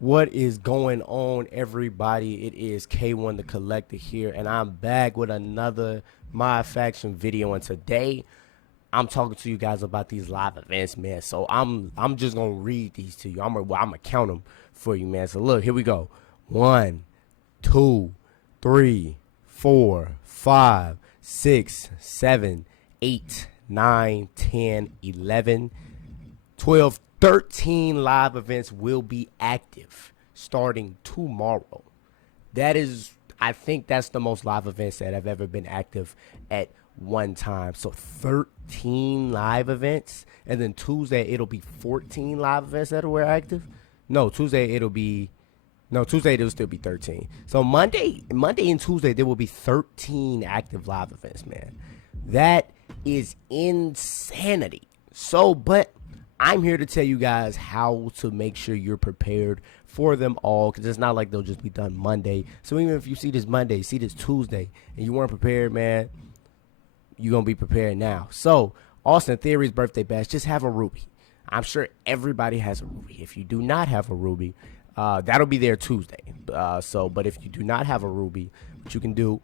What is going on, everybody? It is K1 the Collector here, and I'm back with another MyFaction video. And today, I'm talking to you guys about these live events, man. So I'm just gonna read these to you. I'm gonna count them for you, man. So look, here we go. 1, 2, 3, 4, 5, 6, 7, 8, 9, 10, 11, 12, 13 live events will be active starting tomorrow. That is, I think that's the most live events that have ever been active at one time. So 13 live events, and then Tuesday it'll be 14 live events that were active. No, Tuesday it'll be no, Tuesday it'll still be 13. So Monday and Tuesday there will be 13 active live events, man. That is insanity. So, but I'm here to tell you guys how to make sure you're prepared for them all, because it's not like they'll just be done Monday. So even if you see this Monday, see this Tuesday, and you weren't prepared, man, you're going to be prepared now. So Austin Theory's birthday bash, just have a Ruby. I'm sure everybody has a Ruby. If you do not have a Ruby, that'll be there Tuesday. But if you do not have a Ruby, what you can do,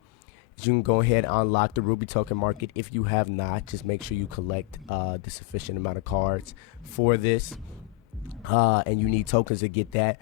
you can go ahead and unlock the Ruby token market. If you have not, just make sure you collect the sufficient amount of cards for this. And you need tokens to get that.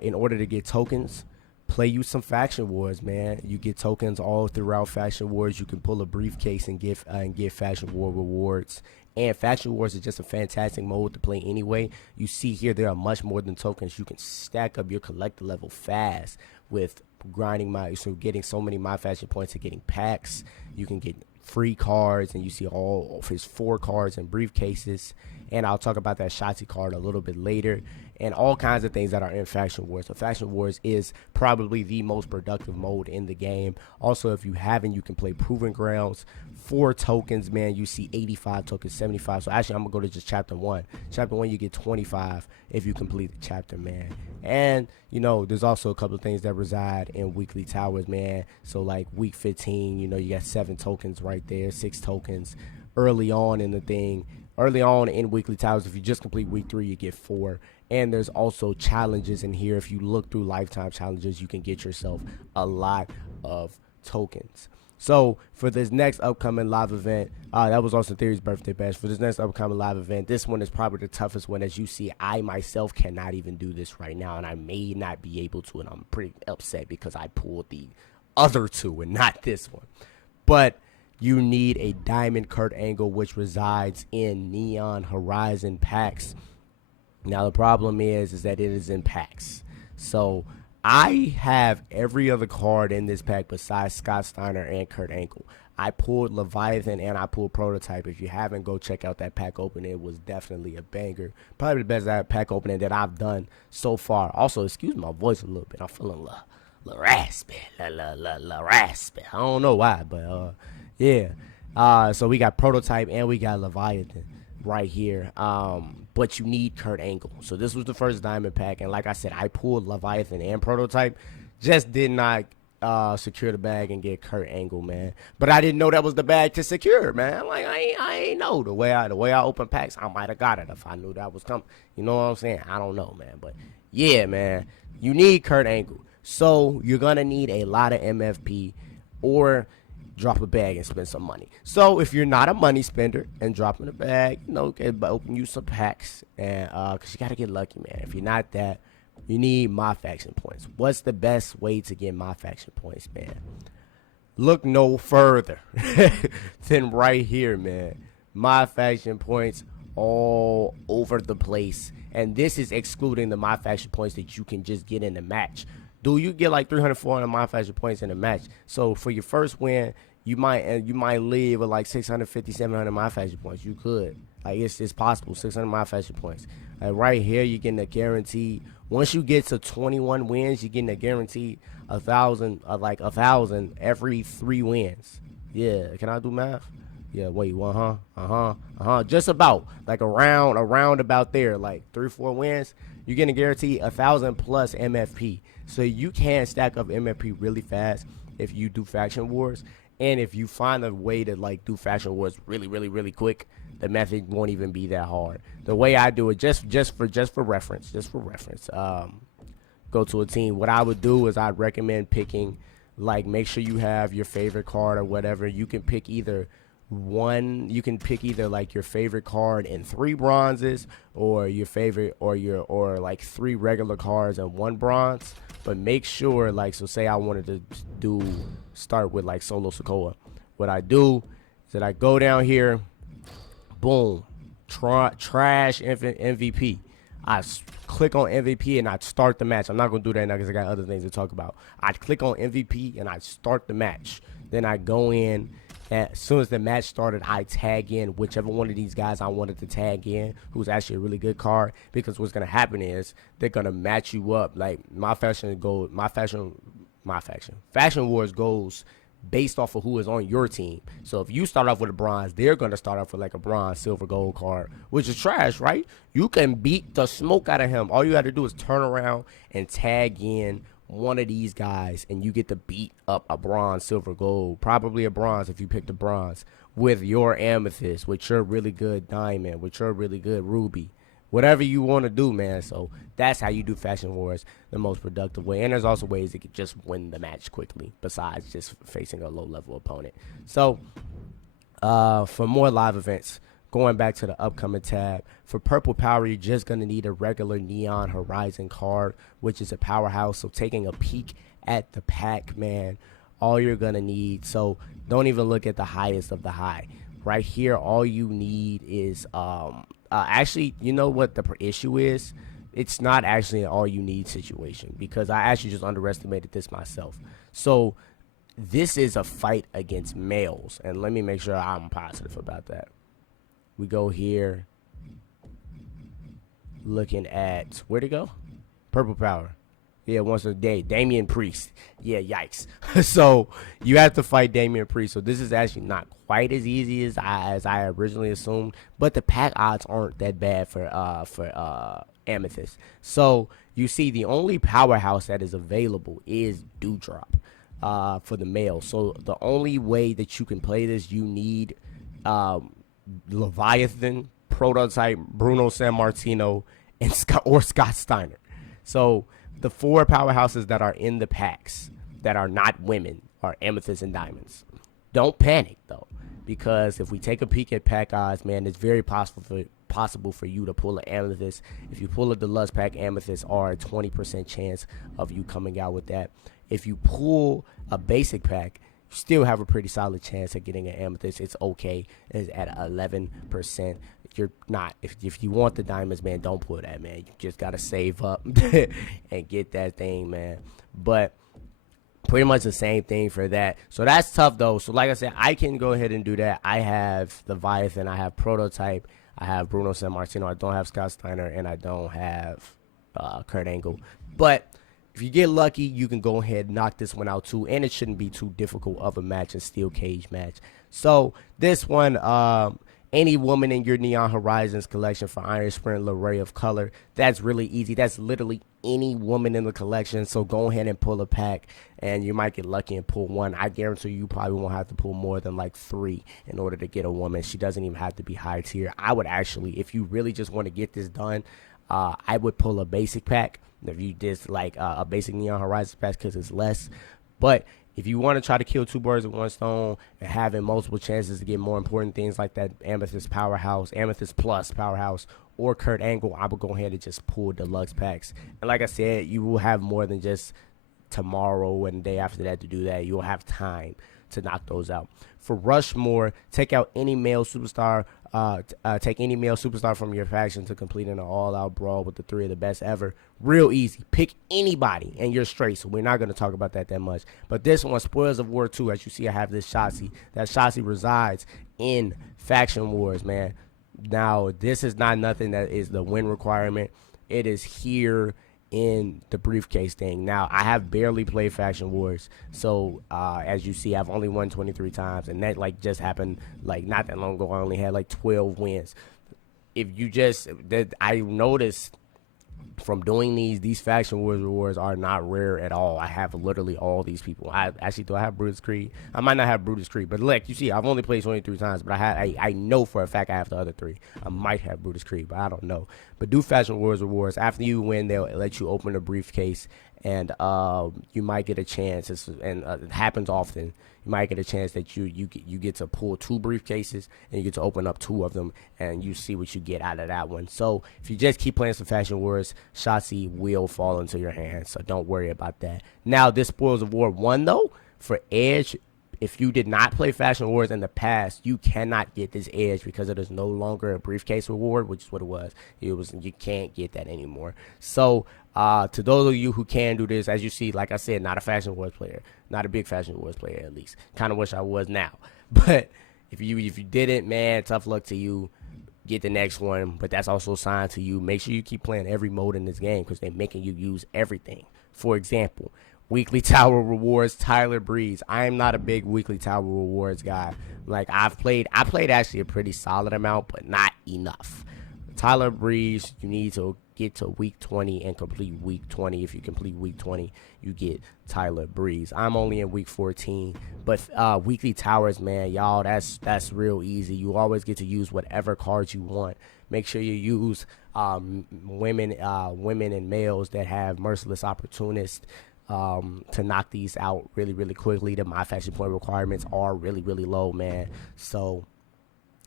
In order to get tokens, play you some Faction Wars, man. You get tokens all throughout Faction Wars. You can pull a briefcase and get Faction War rewards. And Faction Wars is just a fantastic mode to play anyway. You see here there are much more than tokens. You can stack up your collector level fast with getting so many MyFaction points and getting packs. You can get free cards, and you see all of his 4 cards and briefcases. And I'll talk about that Shotzi card a little bit later, and all kinds of things that are in Faction Wars. So Faction Wars is probably the most productive mode in the game. Also, if you haven't, you can play Proving Grounds. 4 tokens, man. You see 85 tokens, 75. So actually, I'm gonna go to just chapter 1. Chapter 1, you get 25 if you complete the chapter, man. And you know, there's also a couple of things that reside in weekly towers, man. So like week 15, you know, you got 7 tokens right there, 6 tokens early on in the thing. Early on in weekly towers, if you just complete week 3, you get 4. And there's also challenges in here. If you look through lifetime challenges, you can get yourself a lot of tokens. So for this next upcoming live event, that was Austin Theory's birthday bash. For this next upcoming live event, this one is probably the toughest one. As you see, I myself cannot even do this right now, and I may not be able to, and I'm pretty upset because I pulled the other 2 and not this one. But you need a Diamond Kurt Angle, which resides in Neon Horizon packs. Now the problem is that it is in packs. So I have every other card in this pack besides Scott Steiner and Kurt Angle. I pulled Leviathan and I pulled Prototype. If you haven't, go check out that pack opening. It was definitely a banger. Probably the best pack opening that I've done so far. Also, excuse my voice a little bit. I'm feeling a little raspy. Raspy. I don't know why, but yeah. So we got Prototype and we got Leviathan right here. But you need Kurt Angle. So this was the first diamond pack, and like I said, I pulled Leviathan and Prototype. Just did not secure the bag and get Kurt Angle, man. But I didn't know that was the bag to secure, man. Like I ain't know the way I open packs. I might have got it if I knew that was coming. You know what I'm saying? I don't know, man. But yeah, man, you need Kurt Angle. So you're gonna need a lot of MFP or drop a bag and spend some money. So if you're not a money spender and dropping a bag, you know, open you some packs, and because you gotta get lucky, man. If you're not that, you need MyFaction points. What's the best way to get MyFaction points, man? Look no further than right here, man. MyFaction points all over the place, and this is excluding the MyFaction points that you can just get in the match. Dude, you get like 300, 400 MyFaction points in a match. So for your first win, you might leave with like 650, 700 MyFaction points. You could. Like it's possible, 600 MyFaction points. Like right here, you're getting a guarantee. Once you get to 21 wins, you're getting a guarantee 1,000 every 3 wins. Yeah, can I do math? Yeah, wait, just about like around about there, like 3-4 wins. You're getting a guarantee 1,000 plus MFP. So you can stack up MFP really fast if you do Faction Wars. And if you find a way to like do Faction Wars really quick, the method won't even be that hard. The way I do it, just for reference, go to a team. What I would do is I'd recommend picking, like, make sure you have your favorite card or whatever. You can pick either like your favorite card and 3 bronzes, or your favorite or like 3 regular cards and 1 bronze. But make sure, like, so say I wanted to start with like Solo Sokoa. What I do is that I go down here, boom, trash MVP. I click on MVP and I start the match. I'm not going to do that now because I got other things to talk about. I click on MVP and I start the match. Then I go in. As soon as the match started, I tag in whichever one of these guys I wanted to tag in, who's actually a really good card. Because what's going to happen is they're going to match you up. Like, Faction Wars goes based off of who is on your team. So if you start off with a bronze, they're going to start off with like a bronze, silver, gold card, which is trash, right? You can beat the smoke out of him. All you got to do is turn around and tag in one of these guys, and you get to beat up a bronze, silver, gold, probably a bronze if you pick the bronze, with your amethyst, with your really good diamond, with your really good ruby, whatever you want to do, man. So that's how you do Faction Wars the most productive way. And there's also ways to just win the match quickly besides just facing a low-level opponent. So for more live events, going back to the upcoming tab, for Purple Power, you're just going to need a regular Neon Horizon card, which is a powerhouse. So taking a peek at the pack, man, all you're going to need. So don't even look at the highest of the high. Right here, all you need is, actually, you know what the issue is? It's not actually an all you need situation, because I actually just underestimated this myself. So this is a fight against males. And let me make sure I'm positive about that. We go here, looking at, where'd it go? Purple Power. Yeah, once a day. Damian Priest. Yeah, yikes. So you have to fight Damian Priest. So this is actually not quite as easy as I originally assumed. But the pack odds aren't that bad for Amethyst. So you see, the only powerhouse that is available is Dewdrop for the male. So the only way that you can play this, you need Leviathan, Prototype, Bruno Sammartino, and Scott Steiner. So the 4 powerhouses that are in the packs that are not women are Amethyst and Diamonds. Don't panic, though, because if we take a peek at pack odds, man, it's very possible for you to pull an Amethyst. If you pull a deluxe pack, Amethyst are a 20% chance of you coming out with that. If you pull a basic pack, you still have a pretty solid chance of getting an Amethyst. It's okay. It's at 11%. You're not. If you want the diamonds, man, don't pull that, man. You just got to save up and get that thing, man. But pretty much the same thing for that. So that's tough, though. So like I said, I can go ahead and do that. I have Leviathan. I have Prototype. I have Bruno Sammartino. I don't have Scott Steiner. And I don't have Kurt Angle. But if you get lucky, you can go ahead and knock this one out, too. And it shouldn't be too difficult of a match, a steel cage match. So this one, any woman in your Neon Horizons collection for Iron Sprint, Ray of Color, that's really easy. That's literally any woman in the collection. So go ahead and pull a pack, and you might get lucky and pull one. I guarantee you probably won't have to pull more than like 3 in order to get a woman. She doesn't even have to be high tier. I would actually, if you really just want to get this done, I would pull a basic pack. If you just like a basic Neon Horizons pack, because it's less. But if you want to try to kill 2 birds with 1 stone and having multiple chances to get more important things like that Amethyst Powerhouse, Amethyst Plus Powerhouse, or Kurt Angle, I would go ahead and just pull deluxe packs. And like I said, you will have more than just tomorrow and the day after that to do that. You'll have time to knock those out. For Rushmore, take out any male superstar. Take any male superstar from your faction to complete an all-out brawl with the 3 of the best ever. Real easy. Pick anybody and you're straight, so we're not going to talk about that much. But this one, Spoils of War 2, as you see, I have this Shotzi. That Shotzi resides in Faction Wars, man. Now, this is not nothing that is the win requirement. It is here in the briefcase thing. Now, I have barely played Faction Wars, so as you see, I've only won 23 times, and that like just happened like not that long ago. I only had like 12 wins. If you just I noticed from doing these Faction Wars rewards are not rare at all. I have literally all these people. I actually do. I have Brutus Creed. I might not have Brutus Creed, but look, you see, I've only played 23 times, but I know for a fact I have the other 3. I might have Brutus Creed, but I don't know. But do Fashion Wars rewards. After you win, they'll let you open a briefcase, and you might get a chance. It happens often. You might get a chance that you get to pull 2 briefcases, and you get to open up 2 of them, and you see what you get out of that one. So if you just keep playing some Fashion Wars, Shotzi will fall into your hands. So don't worry about that. Now, this Spoils of War 1, though, for Edge, if you did not play Fashion Wars in the past, you cannot get this Edge because it is no longer a briefcase reward, which is what it was. You can't get that anymore. So to those of you who can do this, as you see, like I said, not a Fashion Wars player, not a big Fashion Wars player at least. Kind of wish I was now. But if you didn't, man, tough luck to you. Get the next one, but that's also a sign to you. Make sure you keep playing every mode in this game because they're making you use everything. For example, weekly tower rewards, Tyler Breeze. I am not a big weekly tower rewards guy. Like I played actually a pretty solid amount, but not enough. Tyler Breeze, you need to get to week 20 and complete week 20. If you complete week 20, you get Tyler Breeze. I'm only in week 14, but weekly towers, man, y'all, that's real easy. You always get to use whatever cards you want. Make sure you use women and males that have merciless opportunists to knock these out really, really quickly. The MyFaction point requirements are really, really low, man. So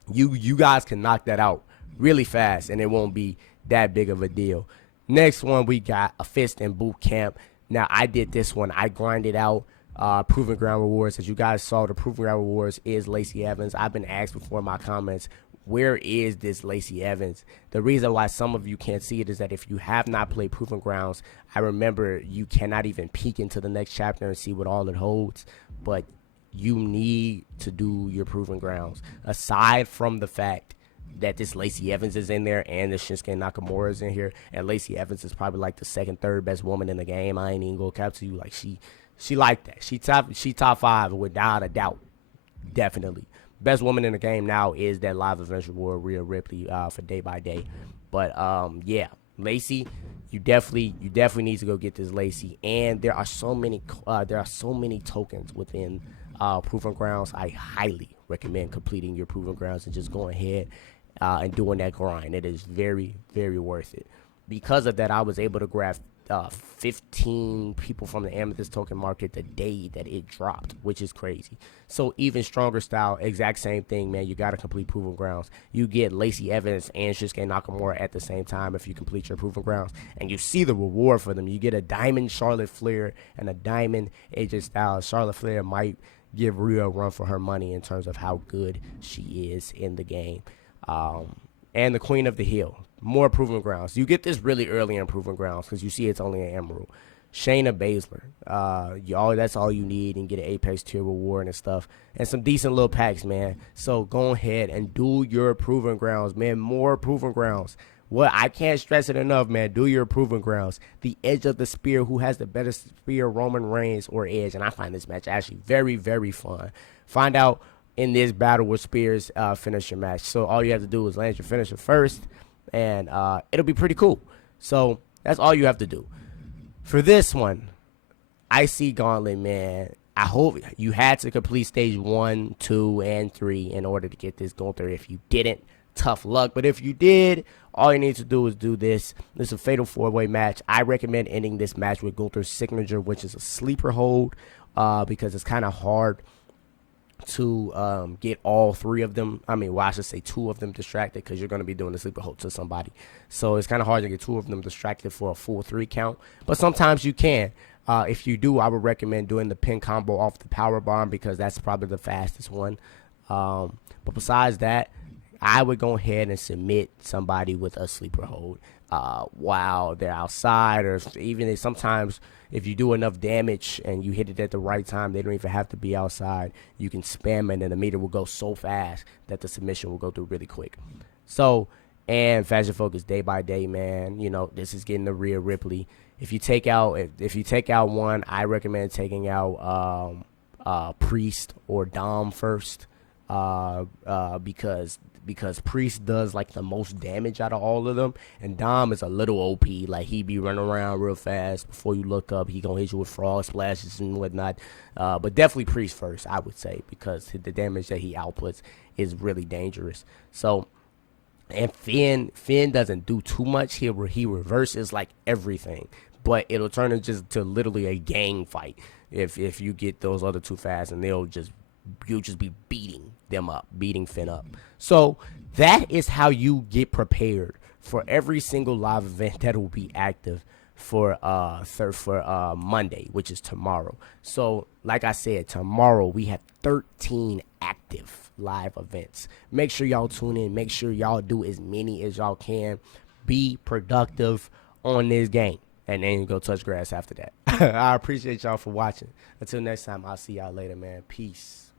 you guys can knock that out really fast, and it won't be that big of a deal. Next one, we got a Fist in Boot Camp. Now, I did this one. I grinded out Proving Ground rewards. As you guys saw, the Proving Ground rewards is Lacey Evans. I've been asked before in my comments, where is this Lacey Evans? The reason why some of you can't see it is that if you have not played Proving Grounds, I remember you cannot even peek into the next chapter and see what all it holds, but you need to do your Proving Grounds. Aside from the fact that this Lacey Evans is in there and the Shinsuke Nakamura is in here, and Lacey Evans is probably like the second, third best woman in the game. I ain't even gonna cap to you. Like she like that. She top 5 without a doubt. Definitely. Best woman in the game now is that live event reward, Rhea Ripley, for day by day. But yeah, Lacey, you definitely need to go get this Lacey. And there are so many tokens within Proving Grounds. I highly recommend completing your Proving Grounds and just going ahead and doing that grind. It is very, very worth it. Because of that, I was able to grab 15 people from the Amethyst token market the day that it dropped, which is crazy. So even stronger style, exact same thing, man. You got to complete Proving Grounds. You get Lacey Evans and Shinsuke Nakamura at the same time if you complete your Proving Grounds, and you see the reward for them. You get a diamond Charlotte Flair and a diamond AJ Styles. Charlotte Flair might give Rhea a run for her money in terms of how good she is in the game. And the Queen of the Hill. More Proving Grounds. You get this really early in Proving Grounds because you see it's only an Emerald. Shayna Baszler. That's all you need, and get an Apex tier reward and stuff. And some decent little packs, man. So go ahead and do your Proving Grounds, man. More Proving Grounds. What I can't stress it enough, man. Do your Proving Grounds. The Edge of the Spear. Who has the better spear, Roman Reigns or Edge? And I find this match actually very, very fun. Find out in this battle with Spears finish your match. So all you have to do is land your finisher first, and it'll be pretty cool. So that's all you have to do. For this one, Icy Gauntlet, man, I hope you had to complete stage 1, 2, and 3 in order to get this Gunther. If you didn't, tough luck. But if you did, all you need to do is do this. This is a fatal 4-way match. I recommend ending this match with Gunther's signature, which is a sleeper hold, because it's kind of hard to get all 3 of them. I should say 2 of them distracted, because you're going to be doing the sleeper hold to somebody. So it's kind of hard to get 2 of them distracted for a full 3 count. But sometimes you can. If you do, I would recommend doing the pin combo off the power bomb, because that's probably the fastest one. But besides that, I would go ahead and submit somebody with a sleeper hold while they're outside, or even sometimes if you do enough damage and you hit it at the right time, they don't even have to be outside. You can spam it, and the meter will go so fast that the submission will go through really quick. So, and Fashion Focus day by day, man. You know, this is getting the Rhea Ripley. If you take out one, I recommend taking out Priest or Dom first, because Priest does like the most damage out of all of them, and Dom is a little OP. Like, he be running around real fast. Before you look up, he gonna hit you with frog splashes and whatnot. But definitely Priest first, I would say, because the damage that he outputs is really dangerous. So And Finn doesn't do too much here where he reverses like everything. But it'll turn it just to literally a gang fight if you get those other two fast, and you'll just be beating them up, beating Finn up. So that is how you get prepared for every single live event that will be active for Monday, which is tomorrow. So like I said, tomorrow we have 13 active live events. Make sure y'all tune in. Make sure y'all do as many as y'all can. Be productive on this game. And then go touch grass after that. I appreciate y'all for watching. Until next time, I'll see y'all later, man. Peace.